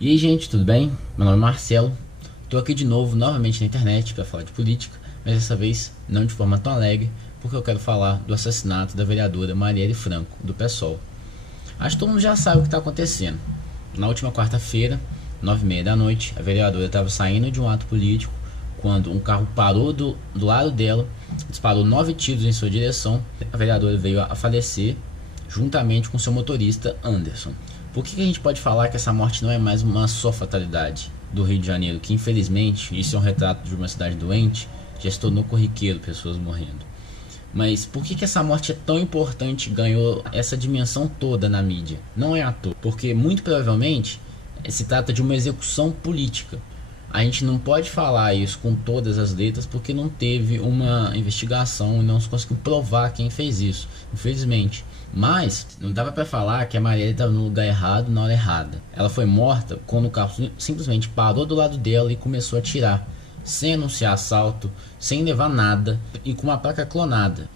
E aí, gente, tudo bem? Meu nome é Marcelo. Estou aqui de novo, novamente na internet, para falar de política, mas dessa vez não de forma tão alegre, porque eu quero falar do assassinato da vereadora Marielle Franco, do PSOL. Acho que todo mundo já sabe o que está acontecendo. Na última quarta-feira, 9h30 da noite, a vereadora estava saindo de um ato político quando um carro parou do lado dela, disparou 9 tiros em sua direção. A vereadora veio a falecer juntamente com seu motorista Anderson. Por que a gente pode falar que essa morte não é mais uma só fatalidade do Rio de Janeiro, que infelizmente, isso é um retrato de uma cidade doente, já se tornou corriqueiro pessoas morrendo? Mas por que essa morte é tão importante e ganhou essa dimensão toda na mídia? Não é à toa, porque muito provavelmente se trata de uma execução política. A gente não pode falar isso com todas as letras porque não teve uma investigação e não se conseguiu provar quem fez isso, infelizmente. Mas não dava para falar que a Marielle estava no lugar errado na hora errada. Ela foi morta quando o carro simplesmente parou do lado dela e começou a atirar, sem anunciar assalto, sem levar nada e com uma placa clonada.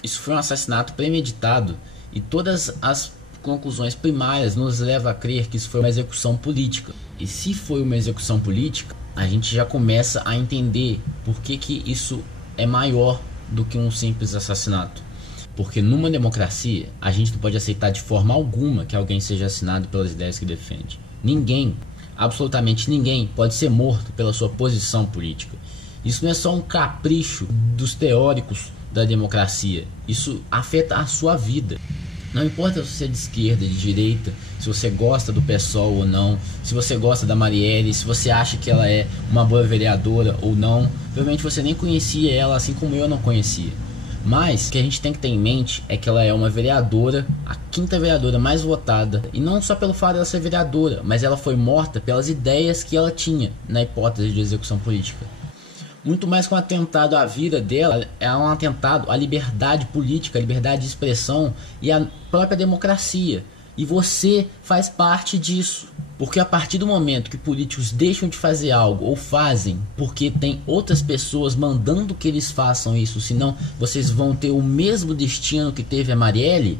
Isso foi um assassinato premeditado e todas as conclusões primárias nos levam a crer que isso foi uma execução política. E se foi uma execução política, a gente já começa a entender por que isso é maior do que um simples assassinato. Porque numa democracia, a gente não pode aceitar de forma alguma que alguém seja assassinado pelas ideias que defende. Ninguém, absolutamente ninguém, pode ser morto pela sua posição política. Isso não é só um capricho dos teóricos da democracia. Isso afeta a sua vida. Não importa se você é de esquerda, de direita, se você gosta do PSOL ou não, se você gosta da Marielle, se você acha que ela é uma boa vereadora ou não. Provavelmente você nem conhecia ela, assim como eu não conhecia. Mas o que a gente tem que ter em mente é que ela é uma vereadora, a quinta vereadora mais votada. E não só pelo fato dela ser vereadora, mas ela foi morta pelas ideias que ela tinha na hipótese de execução política. Muito mais que um atentado à vida dela, é um atentado à liberdade política, à liberdade de expressão e à própria democracia. E você faz parte disso. Porque a partir do momento que políticos deixam de fazer algo ou fazem porque tem outras pessoas mandando que eles façam isso, senão vocês vão ter o mesmo destino que teve a Marielle,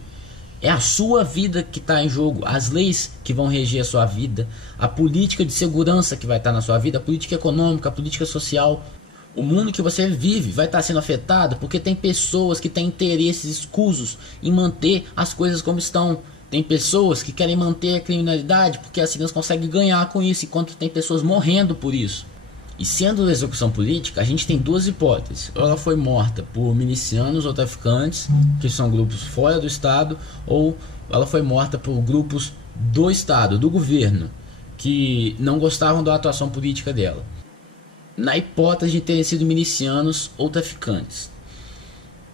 é a sua vida que está em jogo, as leis que vão reger a sua vida, a política de segurança que vai estar na sua vida, a política econômica, a política social. O mundo que você vive vai estar sendo afetado porque tem pessoas que têm interesses escusos em manter as coisas como estão. Tem pessoas que querem manter a criminalidade porque assim elas conseguem ganhar com isso, enquanto tem pessoas morrendo por isso. E sendo execução política, a gente tem duas hipóteses. Ou ela foi morta por milicianos ou traficantes, que são grupos fora do Estado, ou ela foi morta por grupos do Estado, do governo, que não gostavam da atuação política dela. Na hipótese de terem sido milicianos ou traficantes.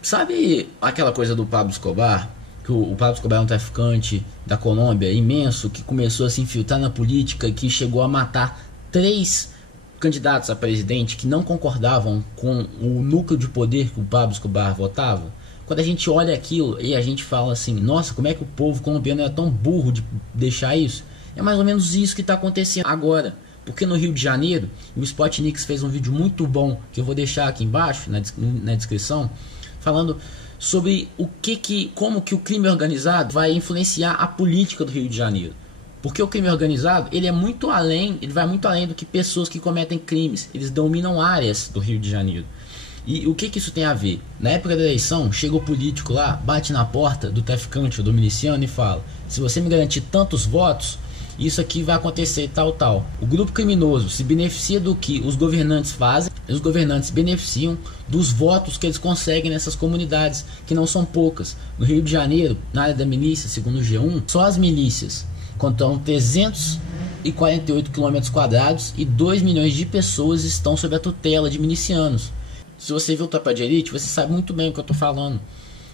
Sabe aquela coisa do Pablo Escobar? Que o Pablo Escobar é um traficante da Colômbia imenso, que começou a se infiltrar na política e que chegou a matar 3 candidatos a presidente que não concordavam com o núcleo de poder que o Pablo Escobar votava. Quando a gente olha aquilo e a gente fala assim, nossa, como é que o povo colombiano é tão burro de deixar isso? É mais ou menos isso que está acontecendo agora. Porque no Rio de Janeiro, o Spotnix fez um vídeo muito bom, que eu vou deixar aqui embaixo, na descrição, falando sobre como que o crime organizado vai influenciar a política do Rio de Janeiro. Porque o crime organizado, ele vai muito além do que pessoas que cometem crimes. Eles dominam áreas do Rio de Janeiro. E o que isso tem a ver? Na época da eleição, chega o político lá, bate na porta do traficante ou do miliciano e fala: se você me garantir tantos votos, isso aqui vai acontecer tal. O grupo criminoso se beneficia do que os governantes fazem, e os governantes beneficiam dos votos que eles conseguem nessas comunidades, que não são poucas. No Rio de Janeiro, na área da milícia, segundo o G1, só as milícias contam 348 km² e 2 milhões de pessoas estão sob a tutela de milicianos. Se você viu o Tropa de Elite, você sabe muito bem o que eu estou falando.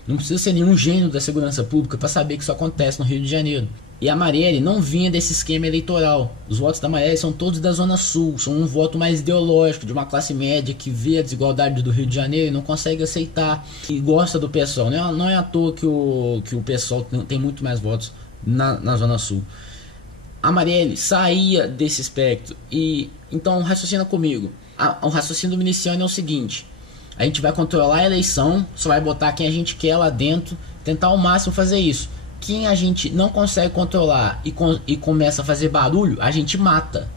Não precisa ser nenhum gênio da segurança pública para saber que isso acontece no Rio de Janeiro. E a Marielle não vinha desse esquema eleitoral. Os votos da Marielle são todos da Zona Sul. São um voto mais ideológico, de uma classe média que vê a desigualdade do Rio de Janeiro e não consegue aceitar. E gosta do PSOL. Não é à toa que o PSOL tem muito mais votos na Zona Sul. A Marielle saía desse espectro. E então raciocina comigo. O raciocínio do miliciano é o seguinte: a gente vai controlar a eleição, só vai botar quem a gente quer lá dentro, tentar ao máximo fazer isso. quem a gente não consegue controlar e começa a fazer barulho, a gente mata.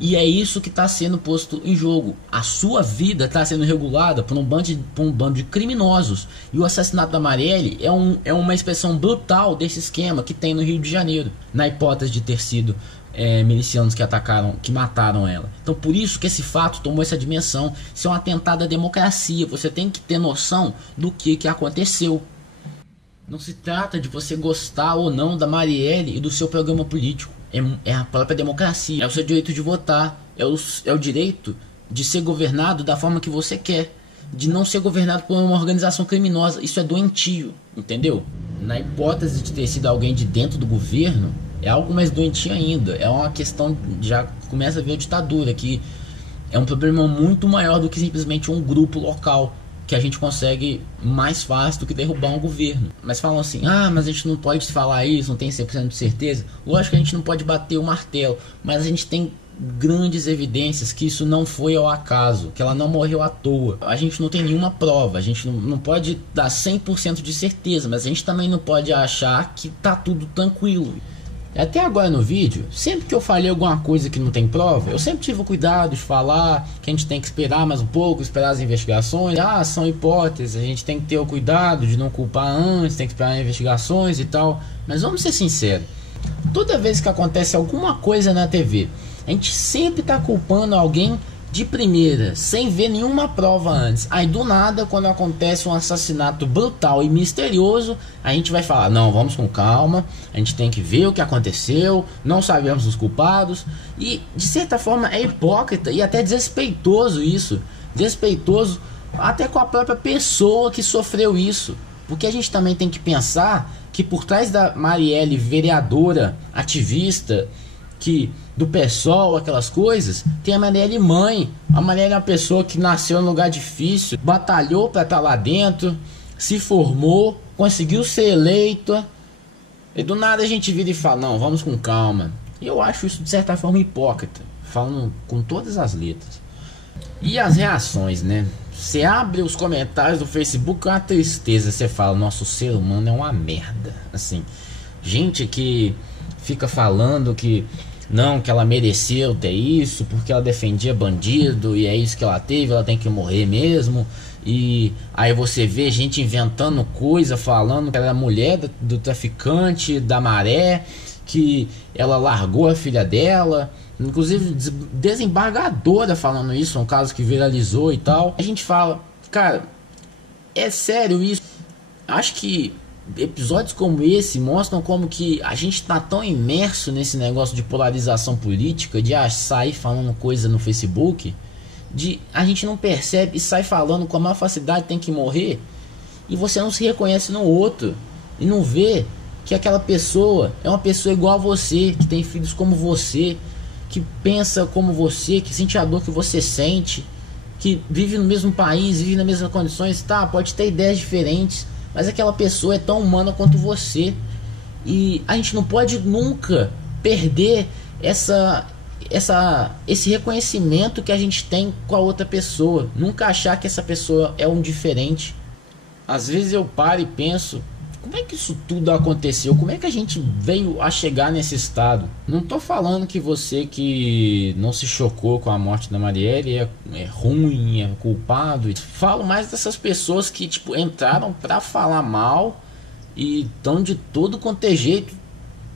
E é isso que está sendo posto em jogo. A sua vida está sendo regulada por um bando de criminosos. E o assassinato da Marielle é uma expressão brutal desse esquema que tem no Rio de Janeiro, na hipótese de ter sido milicianos que mataram ela. Então por isso que esse fato tomou essa dimensão. Isso é um atentado à democracia. Você tem que ter noção do que aconteceu. Não se trata de você gostar ou não da Marielle e do seu programa político. É a própria democracia. É o seu direito de votar. É o direito de ser governado da forma que você quer. De não ser governado por uma organização criminosa. Isso é doentio, entendeu? Na hipótese de ter sido alguém de dentro do governo, é algo mais doentio ainda. É uma questão, já começa a ver a ditadura, que é um problema muito maior do que simplesmente um grupo local, que a gente consegue mais fácil do que derrubar um governo. Mas falam assim, mas a gente não pode falar isso, não tem 100% de certeza. Lógico que a gente não pode bater o martelo, mas a gente tem grandes evidências que isso não foi ao acaso, que ela não morreu à toa. A gente não tem nenhuma prova, a gente não pode dar 100% de certeza, mas a gente também não pode achar que tá tudo tranquilo. Até agora no vídeo, sempre que eu falei alguma coisa que não tem prova, eu sempre tive o cuidado de falar que a gente tem que esperar mais um pouco, esperar as investigações. São hipóteses, a gente tem que ter o cuidado de não culpar antes, tem que esperar as investigações e tal. Mas vamos ser sinceros, toda vez que acontece alguma coisa na TV, a gente sempre está culpando alguém de primeira, sem ver nenhuma prova antes. Aí do nada, quando acontece um assassinato brutal e misterioso, a gente vai falar, não, vamos com calma, a gente tem que ver o que aconteceu, não sabemos os culpados. E de certa forma é hipócrita e até desrespeitoso isso. Desrespeitoso até com a própria pessoa que sofreu isso. Porque a gente também tem que pensar que por trás da Marielle, vereadora, ativista, do PSOL, aquelas coisas, tem a Marielle mãe. A Marielle é uma pessoa que nasceu num lugar difícil, batalhou para estar lá dentro, se formou, conseguiu ser eleita, e do nada a gente vira e fala, não, vamos com calma. E eu acho isso de certa forma hipócrita, falando com todas as letras. E as reações, né? Você abre os comentários do Facebook, é uma tristeza. Você fala, nosso ser humano é uma merda. Assim, gente que fica falando que não, que ela mereceu ter isso porque ela defendia bandido e é isso que ela teve, ela tem que morrer mesmo. E aí você vê gente inventando coisa, falando que ela é a mulher do traficante da Maré, que ela largou a filha dela, inclusive desembargadora falando isso, um caso que viralizou e tal. A gente fala, cara, é sério isso? Acho que episódios como esse mostram como que a gente tá tão imerso nesse negócio de polarização política, de sair falando coisa no Facebook, a gente não percebe e sai falando com a maior facilidade, tem que morrer, e você não se reconhece no outro e não vê que aquela pessoa é uma pessoa igual a você, que tem filhos como você, que pensa como você, que sente a dor que você sente, que vive no mesmo país, vive nas mesmas condições, tá, pode ter ideias diferentes, mas aquela pessoa é tão humana quanto você. E a gente não pode nunca perder esse reconhecimento que a gente tem com a outra pessoa. Nunca achar que essa pessoa é um diferente. Às vezes eu paro e penso, como é que isso tudo aconteceu? Como é que a gente veio a chegar nesse estado? Não tô falando que você que não se chocou com a morte da Marielle é ruim, é culpado. Falo mais dessas pessoas que entraram pra falar mal e estão de todo quanto é jeito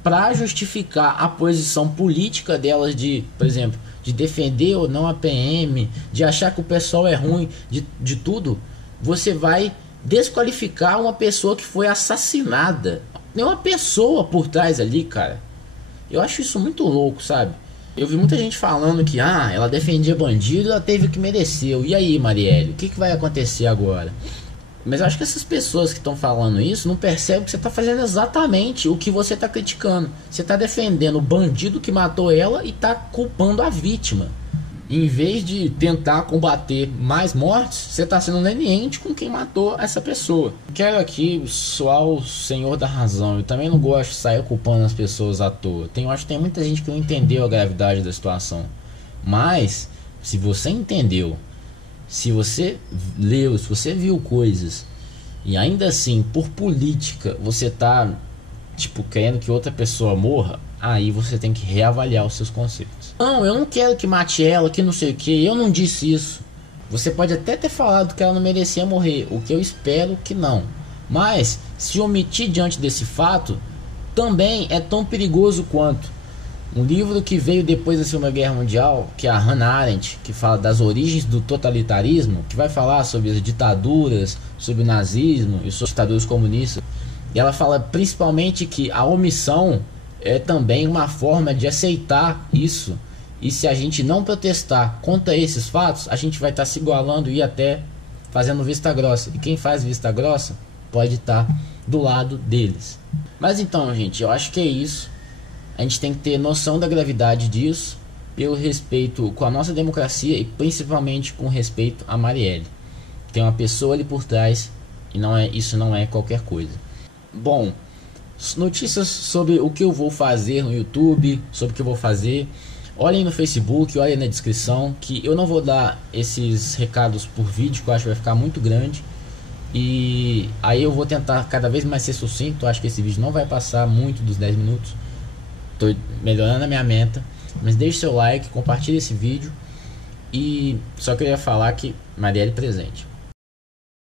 pra justificar a posição política delas de, por exemplo, de defender ou não a PM, de achar que o pessoal é ruim, de tudo. Você vai desqualificar uma pessoa que foi assassinada. Tem uma pessoa por trás ali, cara. Eu acho isso muito louco, sabe? Eu vi muita gente falando que ela defendia bandido, ela teve o que mereceu. E aí, Marielle, o que vai acontecer agora? Mas eu acho que essas pessoas que estão falando isso não percebem que você está fazendo exatamente o que você está criticando. Você está defendendo o bandido que matou ela e está culpando a vítima. Em vez de tentar combater mais mortes, você está sendo leniente com quem matou essa pessoa. Quero aqui soar o senhor da razão. Eu também não gosto de sair culpando as pessoas à toa. Eu acho que tem muita gente que não entendeu a gravidade da situação. Mas, se você entendeu, se você leu, se você viu coisas, e ainda assim, por política, você está tipo, querendo que outra pessoa morra, aí você tem que reavaliar os seus conceitos. Não, eu não quero que mate ela, que não sei o que, eu não disse isso. Você pode até ter falado que ela não merecia morrer, o que eu espero que não. Mas, se omitir diante desse fato, também é tão perigoso quanto. Um livro que veio depois da Segunda Guerra Mundial, que é a Hannah Arendt, que fala das origens do totalitarismo, que vai falar sobre as ditaduras, sobre o nazismo e sobre ditaduras comunistas. E ela fala principalmente que a omissão é também uma forma de aceitar isso. E se a gente não protestar contra esses fatos, a gente vai estar se igualando e até fazendo vista grossa. E quem faz vista grossa pode estar do lado deles. Mas então, gente, eu acho que é isso. A gente tem que ter noção da gravidade disso, pelo respeito com a nossa democracia e principalmente com respeito a Marielle. Tem uma pessoa ali por trás e isso não é qualquer coisa. Bom, notícias sobre o que eu vou fazer no YouTube, sobre o que eu vou fazer, olhem no Facebook, olhem na descrição, que eu não vou dar esses recados por vídeo, que eu acho que vai ficar muito grande. E aí eu vou tentar cada vez mais ser sucinto. Acho que esse vídeo não vai passar muito dos 10 minutos. Tô melhorando a minha meta. Mas deixe seu like, compartilhe esse vídeo. E só queria falar que Marielle presente.